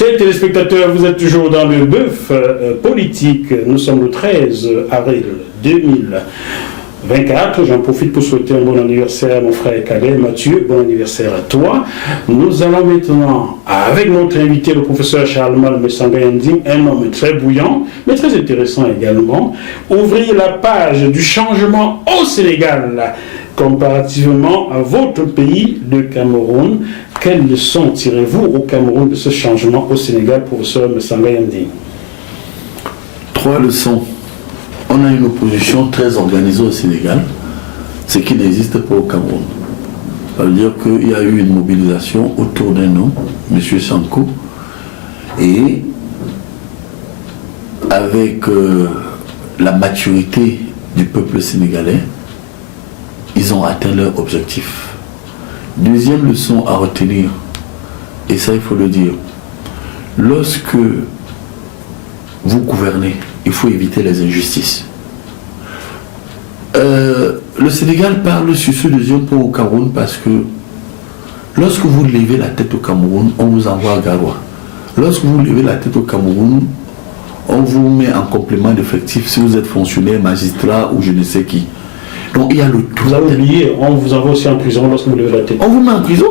Chers téléspectateurs, vous êtes toujours dans le bœuf politique. Nous sommes le 13 avril 2024. J'en profite pour souhaiter un bon anniversaire à mon frère cadet Mathieu. Bon anniversaire à toi. Nous allons maintenant, avec notre invité, le professeur Charles Mal Messanga-Yanding, un homme très bouillant, mais très intéressant également, ouvrir la page du changement au Sénégal. Comparativement à votre pays, le Cameroun, quelles leçons tirez-vous au Cameroun de ce changement au Sénégal, professeur Messanga-Yanding? 3 leçons. On a une opposition très organisée au Sénégal, ce qui n'existe pas au Cameroun. Ça veut dire qu'il y a eu une mobilisation autour d'un homme, M. Sanko, et avec la maturité du peuple sénégalais, ils ont atteint leur objectif. Deuxième leçon à retenir, et ça il faut le dire, lorsque vous gouvernez, il faut éviter les injustices. Le Sénégal parle sur ce deuxième point au Cameroun parce que lorsque vous levez la tête au Cameroun, on vous envoie à Garoua. Lorsque vous levez la tête au Cameroun, on vous met en complément d'effectif si vous êtes fonctionnaire, magistrat ou je ne sais qui. Donc il y a le tout. Vous avez oublié, on vous envoie aussi en prison lorsque vous levez la tête. On vous met en prison.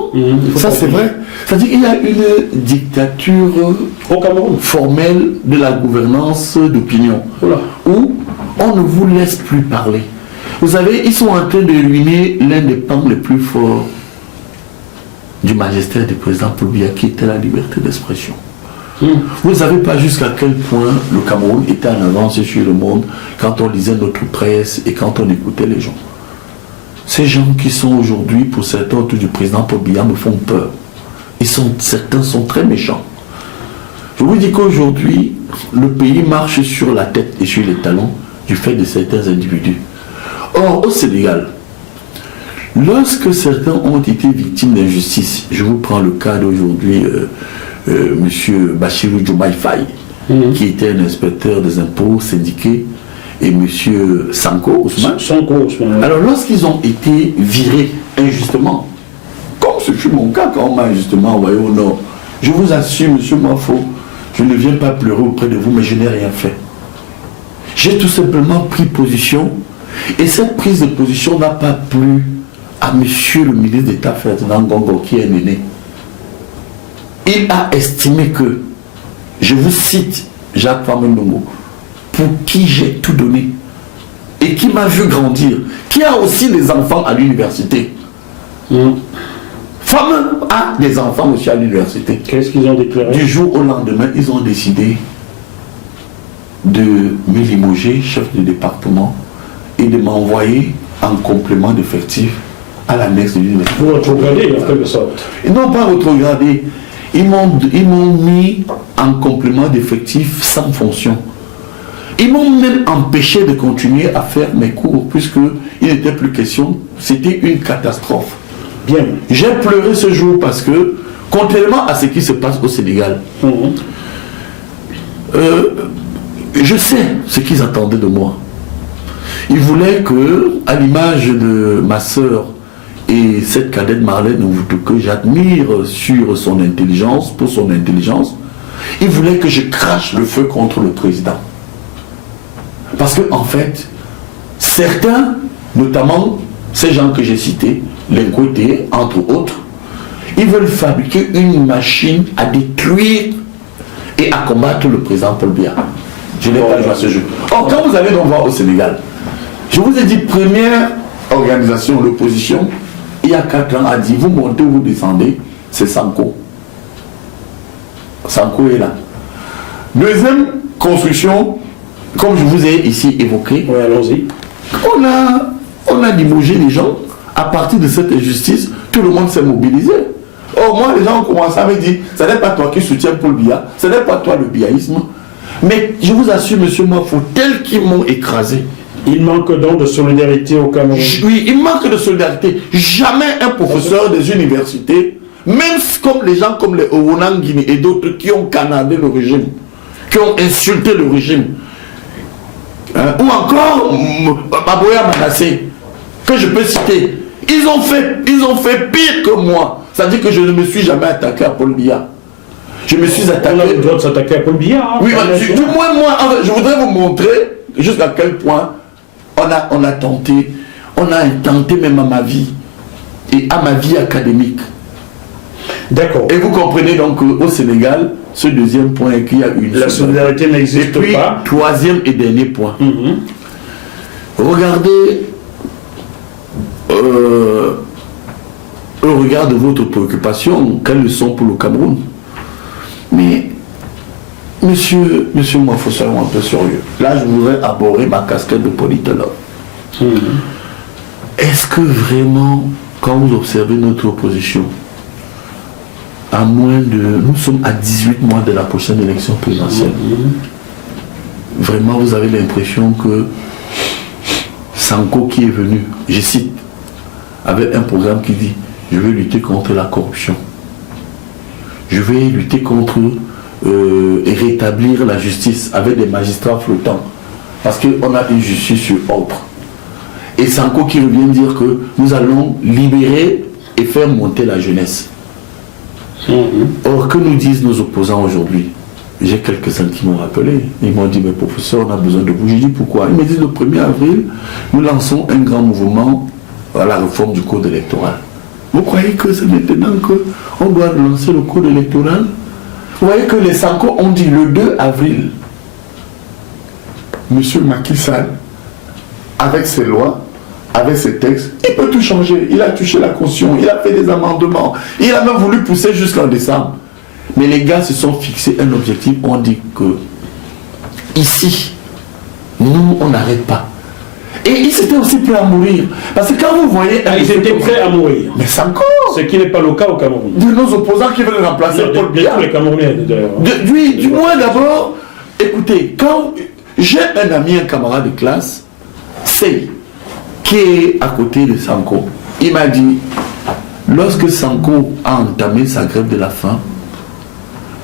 Ça c'est vrai. C'est-à-dire qu'il y a une dictature au Cameroun formelle de la gouvernance d'opinion où on ne vous laisse plus parler. Vous savez, ils sont en train de ruiner l'un des pans les plus forts du magistère du président Paul Biya, qui était la liberté d'expression. Vous ne savez pas jusqu'à quel point le Cameroun était en avance sur le monde quand on lisait notre presse et quand on écoutait les gens. Ces gens qui sont aujourd'hui, pour certains autour du président Paul Biya, me font peur. Certains sont très méchants. Je vous dis qu'aujourd'hui, le pays marche sur la tête et sur les talons du fait de certains individus. Or, au Sénégal, lorsque certains ont été victimes d'injustice, je vous prends le cas d'aujourd'hui, M. Bachirou Diomaye Faye, qui était un inspecteur des impôts syndiqués, et M. Sanko Ousmane. Alors, lorsqu'ils ont été virés injustement, comme ce fut mon cas quand on m'a injustement envoyé au Nord, je vous assure, M. Mafo, je ne viens pas pleurer auprès de vous, mais je n'ai rien fait. J'ai tout simplement pris position, et cette prise de position n'a pas plu à M. le ministre d'État Ferdinand Ngongo, qui est né. Il a estimé que, je vous cite Jacques Famendongo, pour qui j'ai tout donné, et qui m'a vu grandir, qui a aussi des enfants à l'université. Fameux a des enfants aussi à l'université. Qu'est-ce qu'ils ont déclaré? Du jour au lendemain, ils ont décidé de me limoger, chef de département, et de m'envoyer en complément d'effectif à l'annexe de l'université. Vous rétrogradez en quelque sorte? Ils n'ont pas rétrogradé. Ils m'ont mis en complément d'effectif sans fonction. Ils m'ont même empêché de continuer à faire mes cours, puisqu'il n'était plus question, c'était une catastrophe. Bien. J'ai pleuré ce jour parce que, contrairement à ce qui se passe au Sénégal, je sais ce qu'ils attendaient de moi. Ils voulaient que, à l'image de ma sœur et cette cadette Marlène, que j'admire sur son intelligence, pour son intelligence, ils voulaient que je crache le feu contre le président. Parce que, en fait, certains, notamment ces gens que j'ai cités, les côtés, entre autres, ils veulent fabriquer une machine à détruire et à combattre le président Paul Biya. Je n'ai pas joué à ce jeu. Or, quand vous allez donc voir au Sénégal, je vous ai dit, première organisation, l'opposition, il y a 4 ans, a dit, vous montez ou vous descendez, c'est Sanko. Sanko est là. Deuxième construction, comme je vous ai ici évoqué, allons-y. On a limogé les gens. À partir de cette injustice, tout le monde s'est mobilisé. Or, moi, les gens ont commencé à me dire, ce n'est pas toi qui soutiens Paul Biya, ce n'est pas toi le biaïsme. Mais je vous assure, monsieur Mafo, tel qu'ils m'ont écrasé. Il manque donc de solidarité au Cameroun. Oui, il manque de solidarité. Jamais un professeur des universités, même comme les gens comme les Owonang Guinée et d'autres qui ont canardé le régime, qui ont insulté le régime, ou encore Baboya Manassé, que je peux citer, ils ont fait pire que moi. C'est-à-dire que je ne me suis jamais attaqué à Paul Biya. Je me suis attaqué. On a le droit de s'attaquer à Paul Biya. Hein, oui, du moins, moi, je voudrais vous montrer jusqu'à quel point on a tenté même à ma vie et à ma vie académique. D'accord. Et vous comprenez donc qu'au Sénégal, ce deuxième point est qu'il y a une la solidarité n'existe pas. Et puis, troisième et dernier point. Regardez, au regard de votre préoccupation, quelles sont pour le Cameroun. Mais, monsieur, moi, il faut soyons un peu sérieux. Là, je voudrais aborder ma casquette de politologue. Est-ce que vraiment, quand vous observez notre opposition, nous sommes à 18 mois de la prochaine élection présidentielle, vraiment vous avez l'impression que Sanko qui est venu, je cite, avec un programme qui dit « Je vais lutter contre la corruption. Je vais lutter contre et rétablir la justice avec des magistrats flottants. Parce qu'on a une justice sur ordre. » Et Sanko qui revient dire que nous allons libérer et faire monter la jeunesse. Or, que nous disent nos opposants aujourd'hui? J'ai quelques sentiments rappelés. Ils m'ont dit, mais professeur, on a besoin de vous. J'ai dit, pourquoi? Ils me disent, le 1er avril, nous lançons un grand mouvement à la réforme du code électoral. Vous croyez que c'est maintenant qu'on doit lancer le code électoral? Vous voyez que les Sanko ont dit le 2 avril, Monsieur Macky Sall, avec ses lois, avec ses textes, il peut tout changer. Il a touché la caution, il a fait des amendements, il a même voulu pousser jusqu'en décembre. Mais les gars se sont fixés un objectif, on dit que ici, nous, on n'arrête pas. Et ils étaient aussi prêts à mourir. Parce que quand vous voyez... ils étaient prêts à mourir. Mais c'est encore... Ce qui n'est pas le cas au Cameroun. De nos opposants qui veulent remplacer Paul Biya. Les Camerounais, d'ailleurs. Du moins, d'abord, écoutez, quand j'ai un ami, un camarade de classe, Sey, qui est à côté de Sanko, il m'a dit, lorsque Sanko a entamé sa grève de la faim,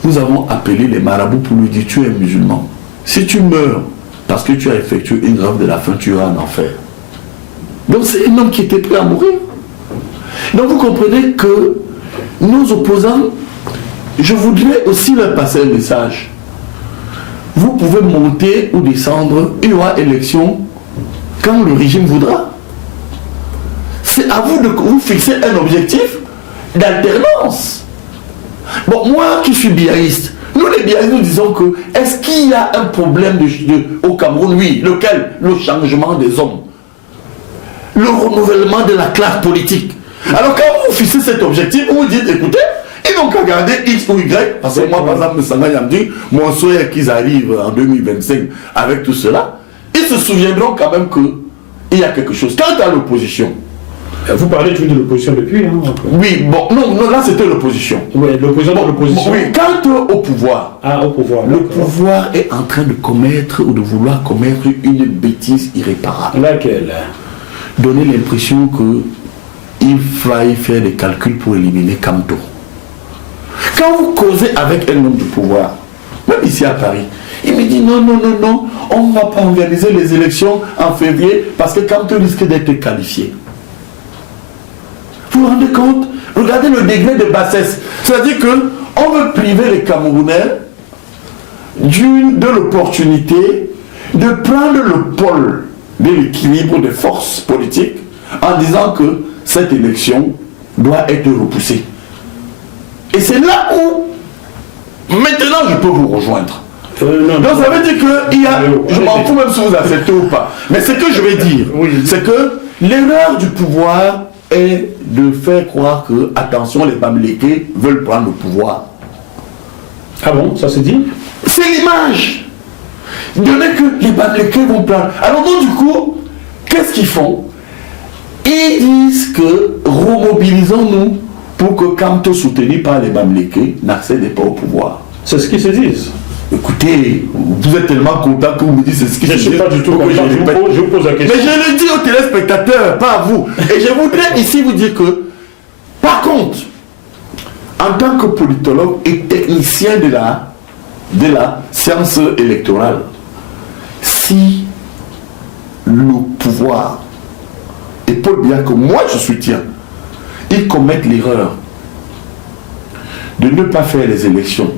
nous avons appelé les marabouts pour lui dire, tu es musulman. Si tu meurs parce que tu as effectué une grève de la faim, tu iras en enfer. Donc c'est un homme qui était prêt à mourir. Donc vous comprenez que nos opposants, je voudrais aussi leur passer un message. Vous pouvez monter ou descendre, il y aura élection quand le régime voudra. C'est à vous de vous fixer un objectif d'alternance. Bon, moi qui suis biaïste, nous les biaïstes, nous disons que est-ce qu'il y a un problème au Cameroun? Oui, lequel? Le changement des hommes. Le renouvellement de la classe politique. Alors quand vous fixez cet objectif, vous dites, écoutez, ils n'ont qu'à garder X ou Y, parce que moi, par exemple, Sanga Yamdi, mon souhait qu'ils arrivent en 2025 avec tout cela, ils se souviendront quand même qu'il y a quelque chose. Quant à l'opposition, vous parlez de l'opposition depuis, hein? Oui, bon, non, là c'était l'opposition. Oui, l'opposition de l'opposition. Oui, quant au pouvoir. Ah, au pouvoir. Le pouvoir est en train de commettre ou de vouloir commettre une bêtise irréparable. Laquelle? Donner l'impression qu'il faille faire des calculs pour éliminer Kamto. Quand vous causez avec un homme du pouvoir, même ici à Paris, il me dit non, on ne va pas organiser les élections en février parce que Kamto risque d'être qualifié. Vous vous rendez compte? Regardez le degré de bassesse. C'est-à-dire qu'on veut priver les Camerounais de l'opportunité de prendre le pôle de l'équilibre des forces politiques en disant que cette élection doit être repoussée. Et c'est là où maintenant je peux vous rejoindre. Donc ça veut dire qu'il y a, je m'en fous même si vous acceptez ou pas, mais ce que je vais dire, c'est que l'erreur du pouvoir est de faire croire que, attention, les Bamileke veulent prendre le pouvoir. Ah bon, ça se dit? C'est l'image. Donner que les Bamileke vont prendre. Alors donc du coup, qu'est-ce qu'ils font? Ils disent que remobilisons-nous pour que Kamto soutenu par les Bamileke n'accède pas au pouvoir. C'est ce qu'ils se disent. Écoutez, vous êtes tellement content que vous me dites c'est ce qui se dit. Je ne suis pas du tout content, je vous pose la question. Mais je le dis aux téléspectateurs, pas à vous. Et je voudrais ici vous dire que, par contre, en tant que politologue et technicien de la science électorale, si le pouvoir, et Paul Biya que moi je soutiens, ils commettent l'erreur de ne pas faire les élections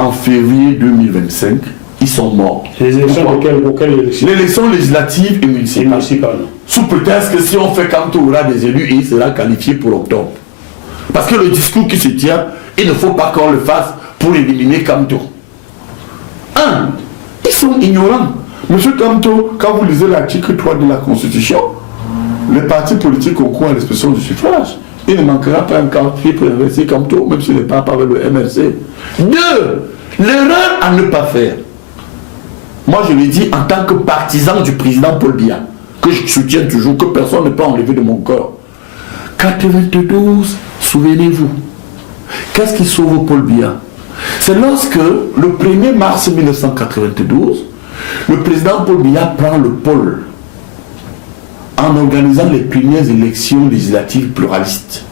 en février 2025, ils sont morts. Les élections auxquelles élections? L'élection législative et municipale. Sous prétexte que si on fait quand il y aura des élus, il sera qualifié pour octobre. Parce que le discours qui se tient, il ne faut pas qu'on le fasse pour éliminer Kamto. Ils sont ignorants. Monsieur Kamto, quand vous lisez l'article 3 de la Constitution, les partis politiques ont cours à l'expression du suffrage. Il ne manquera pas un quartier pour investir Kamto, même s'il n'est pas avec le MRC. 2. L'erreur à ne pas faire. Moi, je le dis en tant que partisan du président Paul Biya, que je soutiens toujours, que personne ne peut enlever de mon corps. 92, souvenez-vous, qu'est-ce qui sauve Paul Biya? C'est lorsque, le 1er mars 1992, le président Paul Biya prend le pôle en organisant les premières élections législatives pluralistes.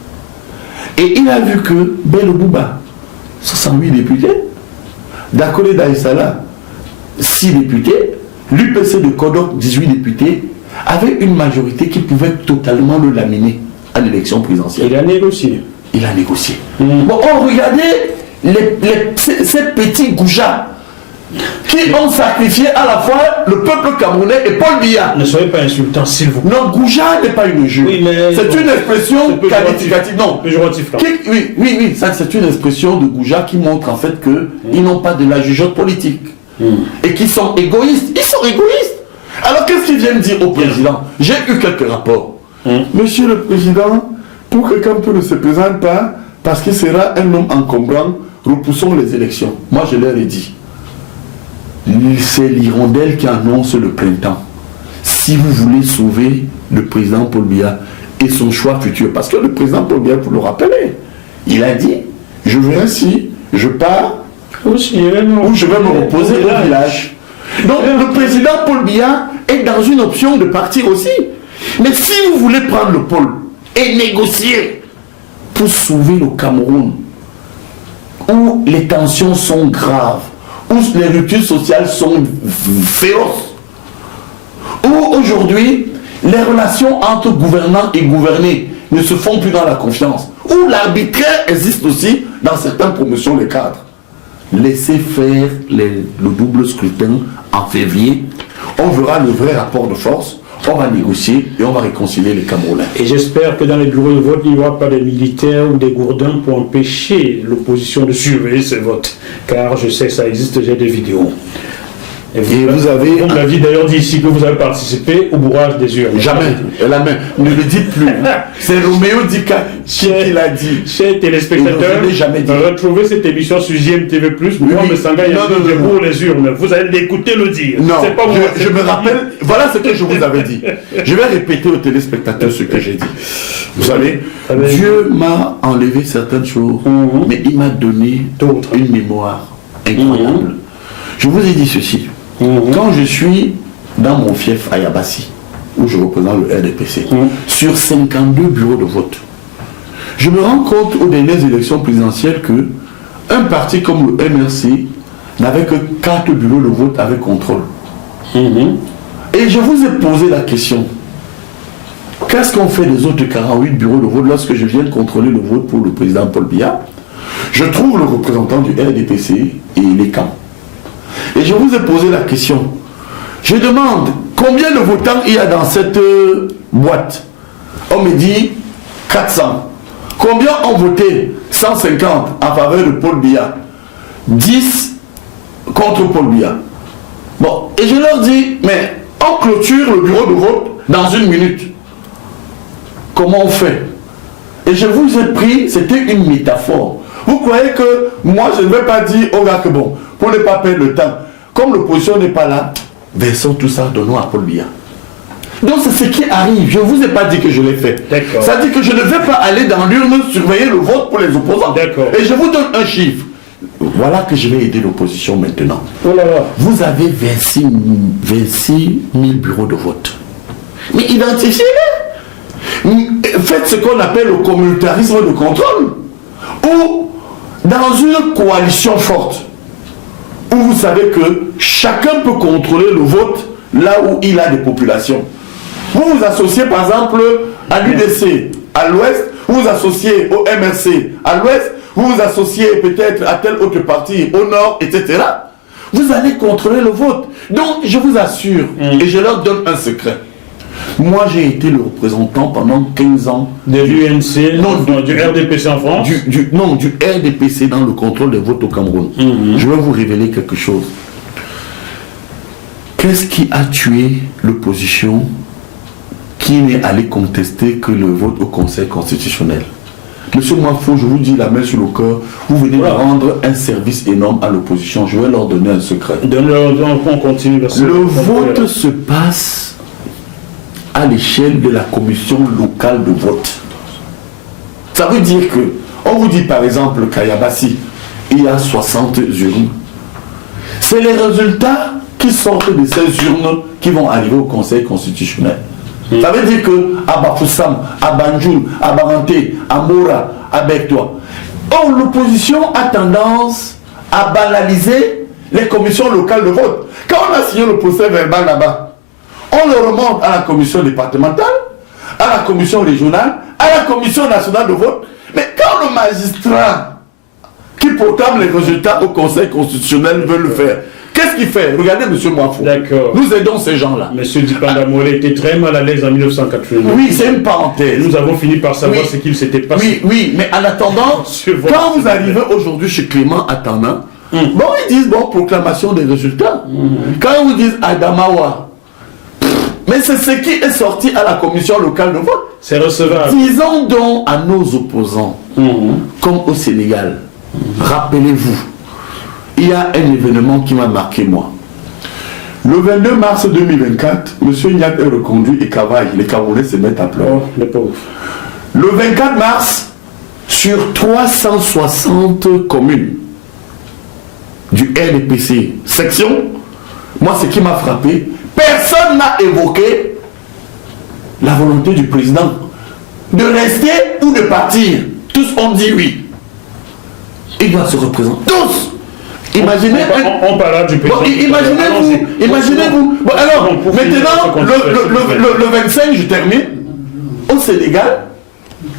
Et il a vu que Bello Bouba, 68 députés, Dakole Daïsala, 6 députés, l'UPC de Kodok, 18 députés, avait une majorité qui pouvait totalement le laminer à l'élection présidentielle. Il a négocié. Il a négocié. Bon, on regardait ces petits goujats qui ont sacrifié à la fois le peuple camerounais et Paul Biya. Ne soyez pas insultant, s'il vous plaît. Non, goujat n'est pas une injure. Oui, c'est une expression qualificative. Non. Péjoratif, là. Oui, ça c'est une expression de goujat qui montre en fait qu'ils n'ont pas de la jugeote politique. Et qu'ils sont égoïstes. Ils sont égoïstes. Alors qu'est-ce qu'ils viennent dire au président? J'ai eu quelques rapports. Monsieur le Président, pour que Kamto ne se présente pas, parce qu'il sera un homme encombrant, repoussons les élections. Moi je leur ai dit, c'est l'hirondelle qui annonce le printemps. Si vous voulez sauver le président Paul Biya et son choix futur, parce que le président Paul Biya, vous le rappelez, il a dit, je vais ainsi, je pars, ou je vais me reposer au village. Donc le président Paul Biya est dans une option de partir aussi. Mais si vous voulez prendre le pôle et négocier pour sauver le Cameroun, où les tensions sont graves, où les ruptures sociales sont féroces, où aujourd'hui les relations entre gouvernants et gouvernés ne se font plus dans la confiance, où l'arbitraire existe aussi dans certaines promotions des cadres. Laissez faire le double scrutin en février, on verra le vrai rapport de force, on va négocier et on va réconcilier les Camerounais. Et j'espère que dans les bureaux de vote, il n'y aura pas de militaires ou des gourdins pour empêcher l'opposition de surveiller ces votes. Car je sais que ça existe, j'ai des vidéos. Et vous m'avez d'ailleurs dit ici que vous avez participé au bourrage des urnes. Jamais. La main. Ne le dites plus. C'est Roméo Dika qui l'a dit. Chers téléspectateurs, retrouvez cette émission sur JMTV+. Moi, me Sanga, il y a pour les urnes. Vous allez l'écouter le dire. Non, pas moi, je me rappelle. Voilà ce que je vous avais dit. Je vais répéter aux téléspectateurs ce que j'ai dit. Vous savez, Dieu m'a enlevé certaines choses, mais il m'a donné une mémoire incroyable. Je vous ai dit ceci. Quand je suis dans mon fief à Yabassi, où je représente le RDPC, sur 52 bureaux de vote, je me rends compte aux dernières élections présidentielles que un parti comme le MRC n'avait que 4 bureaux de vote avec contrôle. Et je vous ai posé la question, qu'est-ce qu'on fait des autres 48 bureaux de vote lorsque je viens de contrôler le vote pour le président Paul Biya? Je trouve le représentant du RDPC et les camps. Et je vous ai posé la question. Je demande combien de votants il y a dans cette boîte. On me dit 400. Combien ont voté? 150 en faveur de Paul Biya. 10 contre Paul Biya. Bon, et je leur dis, mais on clôture le bureau de vote dans 1 minute. Comment on fait? Et je vous ai pris, c'était une métaphore. Vous croyez que moi je ne vais pas dire au gars que bon, pour ne pas perdre le temps, comme l'opposition n'est pas là, versons tout ça, donnons à Paul Biya. Donc c'est ce qui arrive. Je ne vous ai pas dit que je l'ai fait. Ça dit que je ne vais pas aller dans l'urne surveiller le vote pour les opposants. Et je vous donne un chiffre. Voilà que je vais aider l'opposition maintenant. Oh là là. Vous avez 26 000 bureaux de vote. Mais identifiez-les. Faites ce qu'on appelle le communautarisme de contrôle. Ou dans une coalition forte, où vous savez que chacun peut contrôler le vote là où il a des populations. Vous vous associez par exemple à l'UDC à l'ouest, vous vous associez au MRC à l'ouest, vous vous associez peut-être à tel autre parti au nord, etc., vous allez contrôler le vote. Donc, je vous assure, et je leur donne un secret. Moi, j'ai été le représentant pendant 15 ans de l'UNC, du RDPC en France. Du RDPC dans le contrôle des votes au Cameroun. Je vais vous révéler quelque chose. Qu'est-ce qui a tué l'opposition qui n'est allé contester que le vote au Conseil constitutionnel? Monsieur Mwafo, je vous dis la main sur le cœur, vous venez de rendre un service énorme à l'opposition. Je vais leur donner un secret. On continue. Le vote se passe à l'échelle de la commission locale de vote. Ça veut dire que, on vous dit par exemple qu'à Yabassi, il y a 60 urnes. C'est les résultats qui sortent de ces urnes qui vont arriver au Conseil constitutionnel. Ça veut dire que à Bafoussam, à Banjul, à Baranté, à Mora, à Bektoua. Or, l'opposition a tendance à banaliser les commissions locales de vote. Quand on a signé le procès verbal là-bas, on le remonte à la commission départementale, à la commission régionale, à la commission nationale de vote. Mais quand le magistrat qui proclame les résultats au Conseil constitutionnel veut le faire, qu'est-ce qu'il fait? Regardez, M. Mwafo. D'accord. Nous aidons ces gens-là. M. Dipandamole était très mal à l'aise en 1989. Oui, c'est une parenthèse. Nous avons fini par savoir ce qu'il s'était passé. Oui, mais en attendant, quand vous arrivez aujourd'hui chez Clément Atana, bon, ils disent, bon, proclamation des résultats. Quand vous dites Adamawa, mais c'est ce qui est sorti à la commission locale de vote. C'est recevable. Disons donc à nos opposants, comme au Sénégal, rappelez-vous, il y a un événement qui m'a marqué moi. Le 22 mars 2024, M. Nyat est reconduit et cavaille. Les Camerounais se mettent à pleurer. Oh, les pauvres. Le 24 mars, sur 360 communes du RDPC section, moi ce qui m'a frappé, personne n'a évoqué la volonté du président de rester ou de partir. Tous ont dit oui. Il doit se représenter. Tous. Imaginez. On parlera du président. Bon, imaginez-vous. Bon, alors, maintenant, le 25, je termine. Au Sénégal,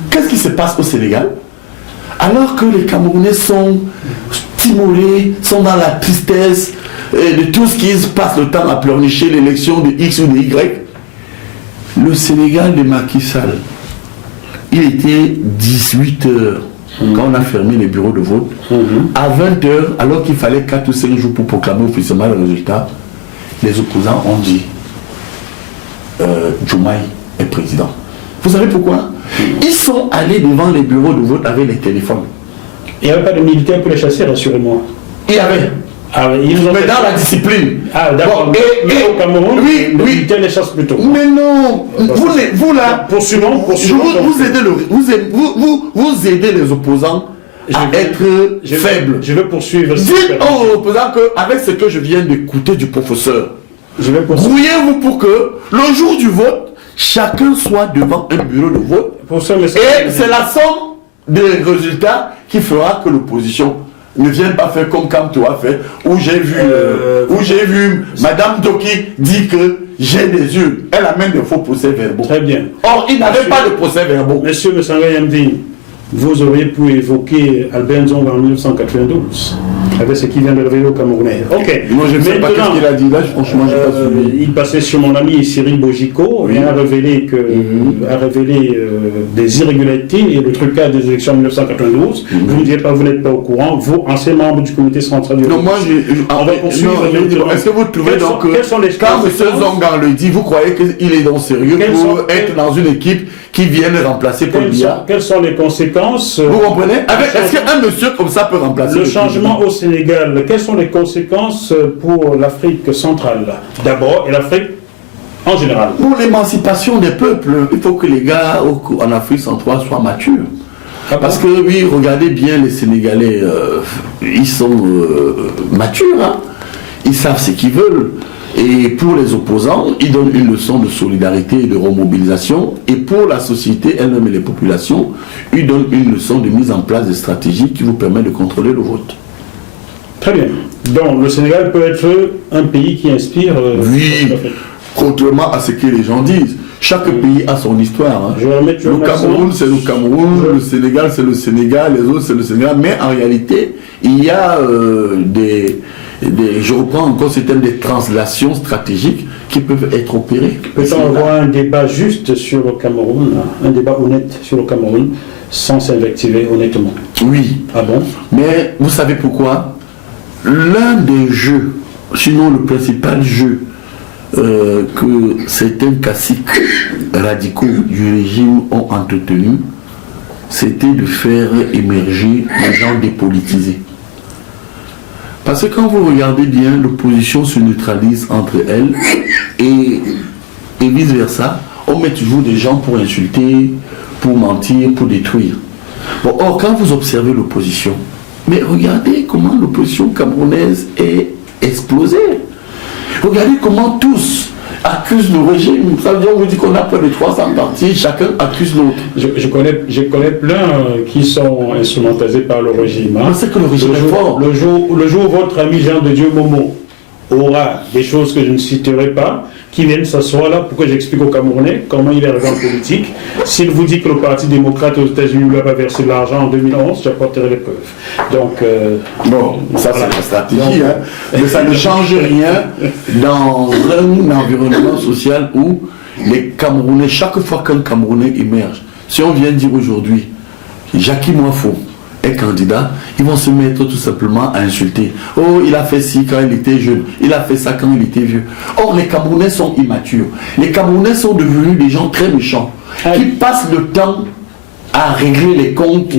qu'est-ce qui se passe au Sénégal? Alors que les Camerounais sont timorés, sont dans la tristesse de tout ce qui se passe le temps à pleurnicher l'élection de X ou de Y, le Sénégal de Macky Sall, il était 18h. Quand on a fermé les bureaux de vote, à 20h, alors qu'il fallait 4 ou 5 jours pour proclamer officiellement le résultat, les opposants ont dit Diomaye est président. Vous savez pourquoi? Ils sont allés devant les bureaux de vote avec les téléphones. Il n'y avait pas de militaires pour les chasser, rassurez-moi. Il y avait. Ah, mais dans la discipline. Ah, d'accord. Bon, mais au Cameroun, les militaires les chassent plutôt. Mais non, vous là, poursuivons. Vous aidez les opposants à être faibles. Je vais poursuivre. Dites aux opposants qu'avec ce que je viens d'écouter du professeur, brouillez-vous pour que le jour du vote, chacun soit devant un bureau de vote. Et c'est la somme des résultats qui fera que l'opposition ne viennent pas faire comme Kamto a fait, où j'ai vu Madame Doki dire que j'ai des yeux. Elle amène des faux procès-verbaux. Très bien. Or, il n'avait pas de procès-verbaux. Monsieur Messanga Yamdi, vous auriez pu évoquer Albert Nzong en 1992, avec ce qui vient de révéler au Camerounais. Ok. Moi, je ne sais pas ce qu'il a dit là, franchement, je n'ai pas suivi. Il passait sur mon ami Cyril Bojiko, et a révélé des irrégularités et le trucage des élections en 1992. Vous ne dites pas, vous n'êtes pas au courant, vous, ancien membre du comité central du Non, moi, on va poursuivre. Est-ce que vous trouvez donc que quand M. Zongan le dit, vous croyez qu'il est donc sérieux pour être dans une équipe qui vient le remplacer pour le Biya? Quelles sont les conséquences? Vous comprenez? Est-ce qu'un monsieur comme ça peut remplacer le changement au Sénégal? Quelles sont les conséquences pour l'Afrique centrale d'abord et l'Afrique en général? Pour l'émancipation des peuples, il faut que les gars en Afrique centrale soient matures. Parce que oui, regardez bien les Sénégalais, ils sont matures, hein? Ils savent ce qu'ils veulent. Et pour les opposants, ils donnent une leçon de solidarité et de remobilisation. Et pour la société elle-même et les populations, ils donnent une leçon de mise en place de stratégies qui vous permettent de contrôler le vote. Très bien. Donc le Sénégal peut être un pays qui inspire... oui. contrairement à ce que les gens disent. Chaque pays a son histoire. Hein. Le Cameroun, c'est le Cameroun, le Sénégal, c'est le Sénégal, les autres, c'est le Sénégal. Mais en réalité, il y a je reprends encore ce thème des translations stratégiques qui peuvent être opérées. Peut-on avoir un débat juste sur le Cameroun, un débat honnête sur le Cameroun, sans s'invectiver honnêtement? Oui. Ah bon? Mais vous savez pourquoi? L'un des jeux, sinon le principal jeu que certains caciques radicaux du régime ont entretenu, c'était de faire émerger les gens dépolitisés. Parce que quand vous regardez bien, l'opposition se neutralise entre elles et vice-versa. On met toujours des gens pour insulter, pour mentir, pour détruire. Bon, or, quand vous observez l'opposition, mais regardez comment l'opposition camerounaise est explosée. Regardez comment tous accusent le régime. Ça veut dire qu'on vous dit qu'on a près de 300 partis, chacun accuse l'autre. Je connais plein qui sont instrumentalisés par le régime. Hein. C'est que le régime est fort. Le jour où votre ami Jean de Dieu Momo aura des choses que je ne citerai pas, qui viennent s'asseoir là pour que j'explique aux Camerounais comment il est arrivé en politique. S'il vous dit que le Parti démocrate aux États-Unis lui a pas versé de l'argent en 2011, j'apporterai les preuves. Donc, bon, ça c'est la stratégie, hein. Mais ça ne change rien dans un environnement social où les Camerounais, chaque fois qu'un Camerounais émerge, si on vient dire aujourd'hui, Jackie Moifo est candidat, ils vont se mettre tout simplement à insulter. Oh, il a fait ci quand il était jeune, il a fait ça quand il était vieux. Or, les Camerounais sont immatures. Les Camerounais sont devenus des gens très méchants, qui passent le temps à régler les comptes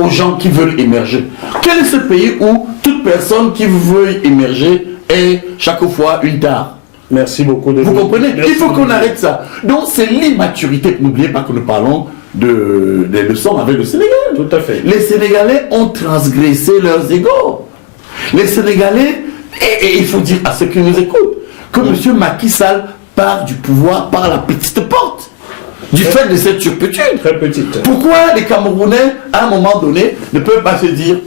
aux gens qui veulent émerger. Quel est ce pays où toute personne qui veut émerger est chaque fois une tare? Merci beaucoup. Vous comprenez? Il faut qu'on arrête ça. Donc, c'est l'immaturité. N'oubliez pas que nous parlons des leçons avec le Sénégal. Tout à fait. Les Sénégalais ont transgressé leurs égaux. Les Sénégalais, et il faut dire à ceux qui nous écoutent, que M. Macky Sall part du pouvoir par la petite porte, du fait de cette turpitude. Très petite. Pourquoi les Camerounais, à un moment donné, ne peuvent pas se dire,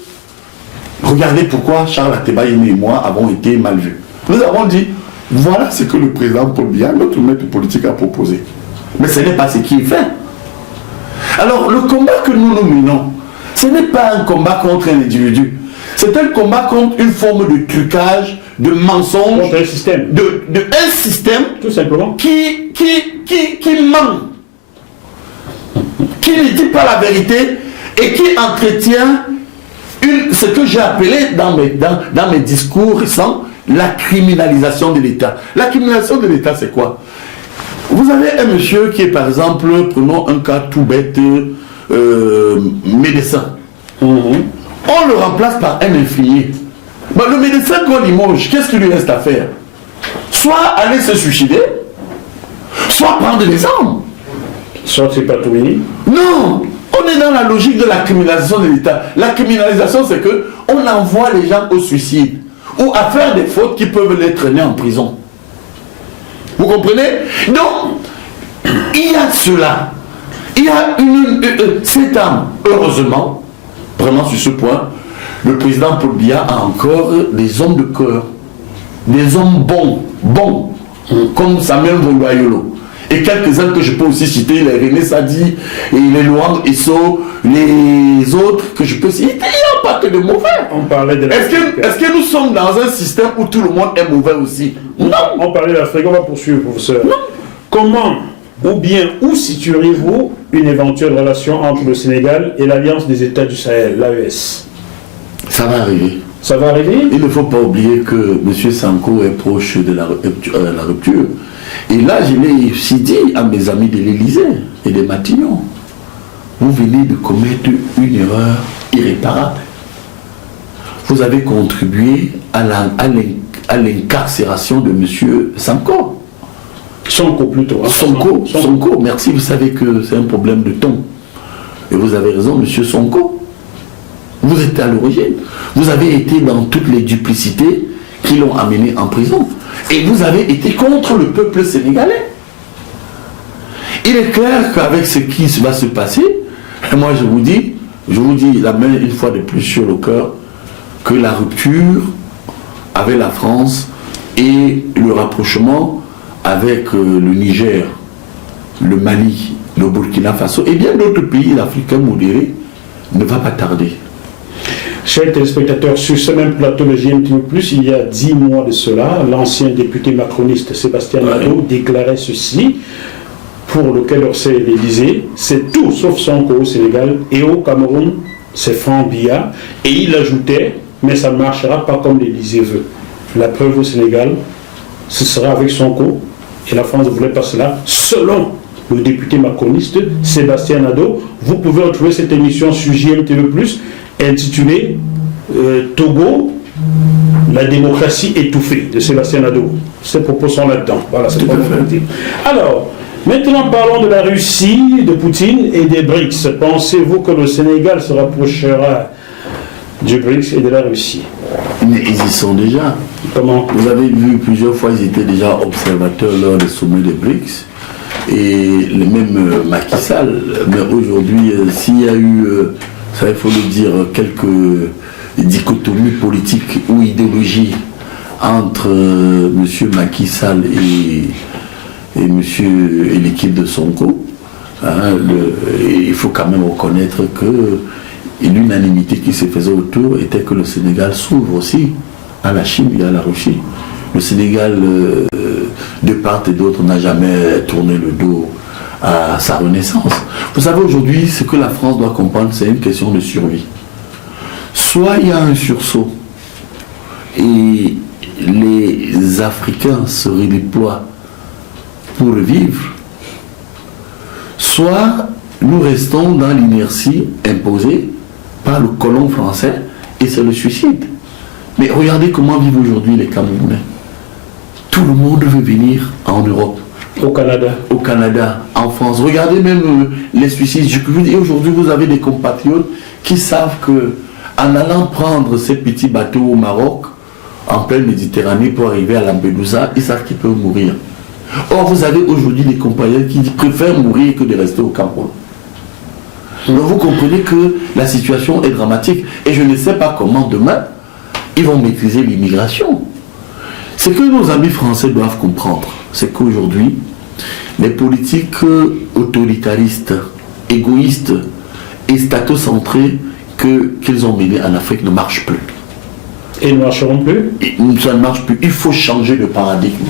regardez pourquoi Charles Ateba-Yémé et moi avons été mal vus. Nous avons dit, voilà ce que le président Paul Biya, notre maître politique, a proposé. Mais ce n'est pas ce qui est fait. Alors, le combat que nous menons, ce n'est pas un combat contre un individu. C'est un combat contre une forme de trucage, de mensonge. Contre un système. Un système. Tout simplement. Qui ment. Qui ne dit pas la vérité et qui entretient ce que j'ai appelé dans mes discours récents, la criminalisation de l'État. La criminalisation de l'État, c'est quoi? Vous avez un monsieur qui est, par exemple, prenons un cas tout bête, médecin. On le remplace par un infirmier. Ben, le médecin qu'on limoge, qu'est-ce qu'il lui reste à faire? Soit aller se suicider, soit prendre des armes. Soit c'est pas tout fini. Non, on est dans la logique de la criminalisation de l'État. La criminalisation, c'est que on envoie les gens au suicide ou à faire des fautes qui peuvent les traîner en prison. Vous comprenez? Donc, il y a cela. Il y a cette âme, heureusement, vraiment sur ce point, le président Paul Biya a encore des hommes de cœur, des hommes bons, comme Samuel Voloyolo. Et quelques-uns que je peux aussi citer, les René Sadi, et les Laurent Esso, les autres que je peux citer, il n'y a pas que de mauvais. On parlait de Est-ce que nous sommes dans un système où tout le monde est mauvais aussi? Non. On parlait de l'Afrique, on va poursuivre, professeur. Non. Comment, ou bien, où situeriez-vous une éventuelle relation entre le Sénégal et l'Alliance des États du Sahel, l'AES? Ça va arriver. Ça va arriver? Il ne faut pas oublier que M. Sanko est proche de la rupture. Et là, je l'ai aussi dit à mes amis de l'Élysée et de Matignon. Vous venez de commettre une erreur irréparable. Vous avez contribué à l'incarcération de M. Sanko. Sonko plutôt. Hein. Sonko, merci, vous savez que c'est un problème de ton. Et vous avez raison, M. Sonko. Vous êtes à l'origine. Vous avez été dans toutes les duplicités qui l'ont amené en prison. Et vous avez été contre le peuple sénégalais. Il est clair qu'avec ce qui va se passer, moi je vous dis la main une fois de plus sur le cœur, que la rupture avec la France et le rapprochement avec le Niger, le Mali, le Burkina Faso et bien d'autres pays africains modérés ne va pas tarder. Chers téléspectateurs, sur ce même plateau de GMTV+, il y a 10 mois de cela, l'ancien député macroniste Sébastien Nadeau déclarait ceci: pour le Quai d'Orsay et l'Élysée, c'est tout sauf Sonko au Sénégal, et au Cameroun, c'est Franck Biya. Et il ajoutait, mais ça ne marchera pas comme l'Élysée veut. La preuve au Sénégal, ce sera avec Sonko, et la France ne voulait pas cela, selon le député macroniste Sébastien Nadeau. Vous pouvez retrouver cette émission sur JMTV+, intitulée Togo, la démocratie étouffée, de Sébastien Nadeau. Ces propos sont là-dedans. Voilà, c'est pas fait. Alors, maintenant parlons de la Russie, de Poutine et des BRICS. Pensez-vous que le Sénégal se rapprochera du BRICS et de la Russie? Mais ils y sont déjà. Comment? Vous avez vu plusieurs fois, ils étaient déjà observateurs lors des sommets des BRICS. Et même Macky Sall. Mais aujourd'hui, s'il y a eu, ça il faut le dire, quelques dichotomies politiques ou idéologies entre M. Macky Sall et l'équipe de Sonko, il faut quand même reconnaître que l'unanimité qui se faisait autour était que le Sénégal s'ouvre aussi à la Chine et à la Russie. Le Sénégal, de part et d'autre, n'a jamais tourné le dos à sa renaissance. Vous savez, aujourd'hui, ce que la France doit comprendre, c'est une question de survie. Soit il y a un sursaut et les Africains se redéploient pour vivre, soit nous restons dans l'inertie imposée par le colon français et c'est le suicide. Mais regardez comment vivent aujourd'hui les Camerounais. Tout le monde veut venir en Europe. Au Canada. Au Canada, en France. Regardez même les suicides. Et aujourd'hui, vous avez des compatriotes qui savent que en allant prendre ces petits bateaux au Maroc, en pleine Méditerranée, pour arriver à Lampedusa, ils savent qu'ils peuvent mourir. Or, vous avez aujourd'hui des compatriotes qui préfèrent mourir que de rester au Cameroun. Donc vous comprenez que la situation est dramatique. Et je ne sais pas comment demain, ils vont maîtriser l'immigration. Ce que nos amis français doivent comprendre, c'est qu'aujourd'hui, les politiques autoritaristes, égoïstes et statocentrées qu'ils ont menées en Afrique ne marchent plus. Et ne marcheront plus? Ça ne marche plus. Il faut changer de paradigme.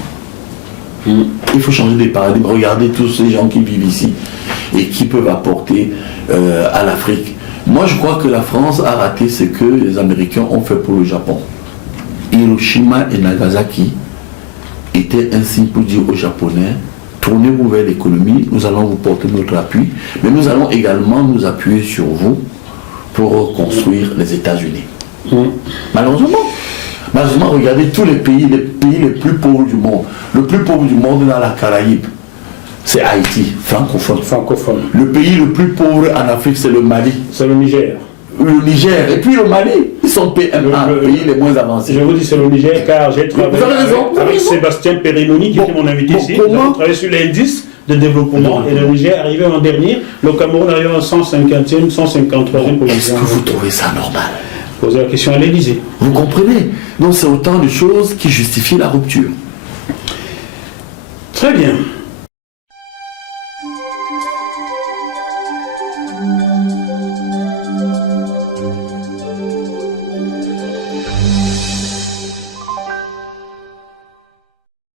Il faut changer de paradigme. Regardez tous ces gens qui vivent ici et qui peuvent apporter à l'Afrique. Moi, je crois que la France a raté ce que les Américains ont fait pour le Japon. Hiroshima et Nagasaki étaient un signe pour dire aux Japonais: tournez-vous vers l'économie, nous allons vous porter notre appui, mais nous allons également nous appuyer sur vous pour reconstruire les États-Unis. Malheureusement, regardez tous les pays les plus pauvres du monde. Le plus pauvre du monde dans la Caraïbe, c'est Haïti, francophone. Le pays le plus pauvre en Afrique, c'est le Mali. C'est le Niger. Le Niger et puis le Mali, ils sont PMA, pays les moins avancés. Je vous dis c'est le Niger car j'ai travaillé avec Sébastien Périmoni qui était mon invité ici. Nous avons travaillé sur l'indice de développement et le Niger arrivé en dernier, le Cameroun arrivé en 150e, 153e position. Est-ce que vous trouvez ça normal? Posez la question à l'Élysée. Vous comprenez? Donc c'est autant de choses qui justifient la rupture. Très bien.